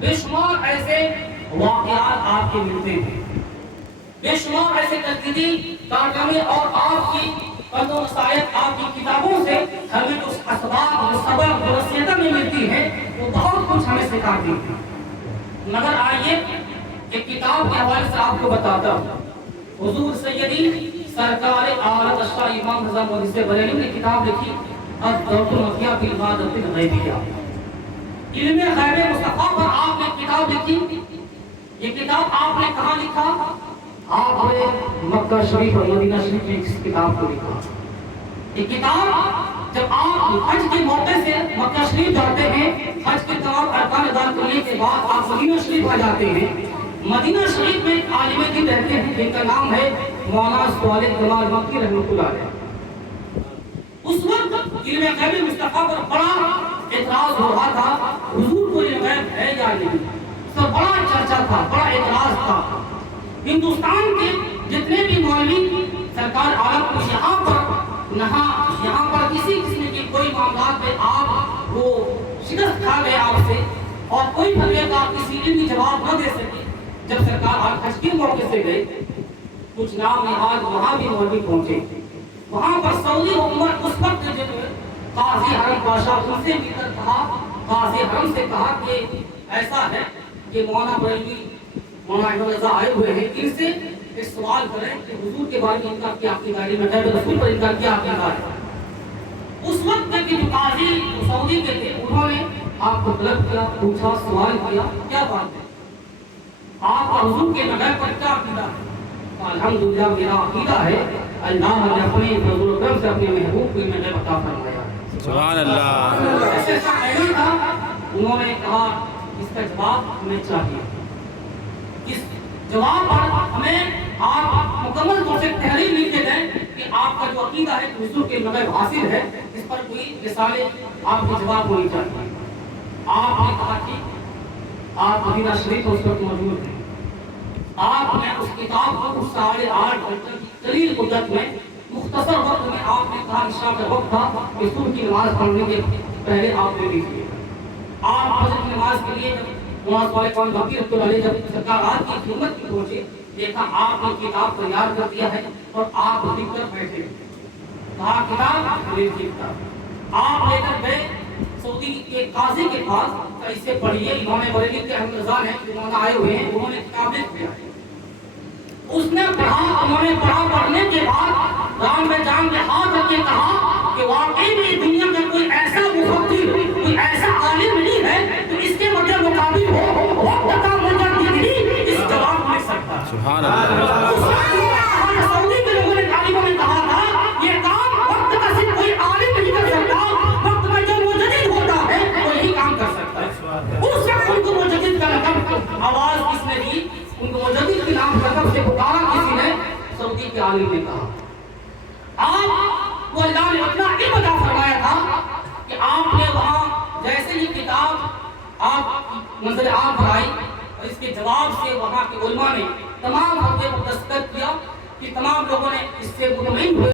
بے شمار ایسے واقعات آپ کے ملتے ہیں، بے شمار ایسے تجدیدی کارنامے اور آپ کی قد و نصائح آپ کی کتابوں سے ہمیں جو اسباب جو سبب جو وصیتیں میں ملتی ہے وہ بہت کچھ ہمیں سکھاتی ہے۔ مگر آئیے ایک کتاب کے حوالے سے آپ کو بتاتا ہوں۔ حضور سیدی سرکار عالم اشرا امام رضا مہدی بریلوی نے کتاب لکھی الدورۃ المفیہ فی العبادۃ الغیبیہ، علم غیب مصطفیٰ پر آپ نے کتاب لکھی۔ یہ کتاب آپ نے کہاں لکھا؟ آپ نے مکہ شریف اور مدینہ شریف میں اس کتاب کو لکھا۔ یہ کتاب جب آپ حج کے موقع سے مکہ شریف جاتے ہیں، حج کے تمام ارکان ادا کرنے کے بعد آپ مدینہ شریف آ جاتے ہیں۔ مدینہ شریف میں ایک عالم دین رہتے ہیں جن کا نام ہے مولانا صالح کمال مکی رحمۃ اللہ علیہ۔ اس وقت علم غیب مصطفیٰ پر بڑا اعتراض ہو رہا تھا، حضور کو علم غیب ہے یا نہیں، اس پر بڑا چرچا تھا، بڑا اعتراض تھا۔ ہندوستان کے جتنے بھی مولوی سرکار عالم کو یہاں پر کسی قسم کے کوئی معاملات میں آپ وہ شکست کھا گئے آپ سے اور کوئی بھلے کا کسی علمی جواب نہ دے سکے۔ جب سرکار عالم حج کے موقع سے گئے، کچھ نام نہاد وہاں بھی مولوی پہنچے، وہاں پر سعودی حکومت اس وقت جب قاضی حرم بادشاہ ان سے مل کر کہا، قاضی حرم سے کہا کہ ایسا ہے کہ مولانا بریلوی مولانا احمد رضا آئے ہوئے ہیں، ان سے ایک سوال کریں کہ حضور کے بارے میں ان کا کیا عقیدہ ہے، غیب رسول پر ان کا کیا عقیدہ ہے۔ اس وقت کے جو قاضی سعودی کے تھے انہوں نے آپ کو طلب کیا، پوچھا، سوال کیا، کیا بات ہے، آپ کا حضور کے غیب پر کیا عقیدہ ہے؟ الحمدللہ میرا عقیدہ ہے اللہ نے اپنے فضل و کرم سے اپنے محبوب کو علم غیب عطا فرمایا ہے۔ سبحان اللہ۔ ایسا نہیں تھا، انہوں نے کہا اس کا جواب ہمیں چاہیے، اس جواب پر ہمیں آپ مکمل طور سے تحریر لکھ کے دیں کہ آپ کا جو عقیدہ ہے حضور کے غیب حاصل ہے، اس پر کوئی رسالے آپ کے جواب ہونی چاہیے۔ آپ نے کہا کہ آپ مدینہ شریف اس وقت موجود ہیں، آپ نے اس کتاب کو 8.5 گھنٹے کی قلیل مدت میں مختصر وقت میں آپ نے کہا عشاء کا وقت تھا کہ صبح کی نماز پڑھنے کے پہلے آپ نے لکھ دیا۔ آپ فجر کی نماز کے لیے مولانا صالح کمال مکی رحمۃ اللہ علیہ جب سرکار کی خدمت کی پہنچے، دیکھا آپ نے کتاب تیار کر دیا ہے اور آپ لکھ کر بیٹھے، کہا کتاب لے کتاب آپ لے کر گئے سعودی کے قاضی کے پاس، اسے پڑھیے، امام بریلوی کے احمد رضا ہیں مولانا آئے ہوئے ہیں، انہوں نے کتاب لکھ دیا۔ اس نے پڑھا، انہوں نے پڑھا، پڑھنے کے بعد رام میں جان میں ہاتھ رکھ کے کہا کہ واقعی میں دنیا میں کوئی ایسا مفکر، کوئی ایسا عالم نہیں ہے تو اس کے مطابق ہو، وقت کا مجدد اس جواب میں سکتا ہے۔ سبحان اللہ۔ سعودی کے لوگوں نے عالموں نے کہا تھا یہ کام وقت کا صرف کوئی عالم نہیں کر سکتا، وقت میں جو مجدد ہوتا ہے وہی کام کر سکتا ہے۔ اس وقت ان کو مجدد کا لقب آواز کس نے دی، ان کو مجدد کے نام لقب سے پکارا کسی نے، سعودی کے عالم نے کہا۔ آپ کو اللہ نے اپنا علم عطا فرمایا تھا کہ آپ نے وہاں جیسے یہ کتاب آپ منظر عام پر آئی اور اس کے جواب سے وہاں کے علماء نے تمام حقے کو دستخط کیا کہ تمام لوگوں نے اس سے مطمئن ہوئے۔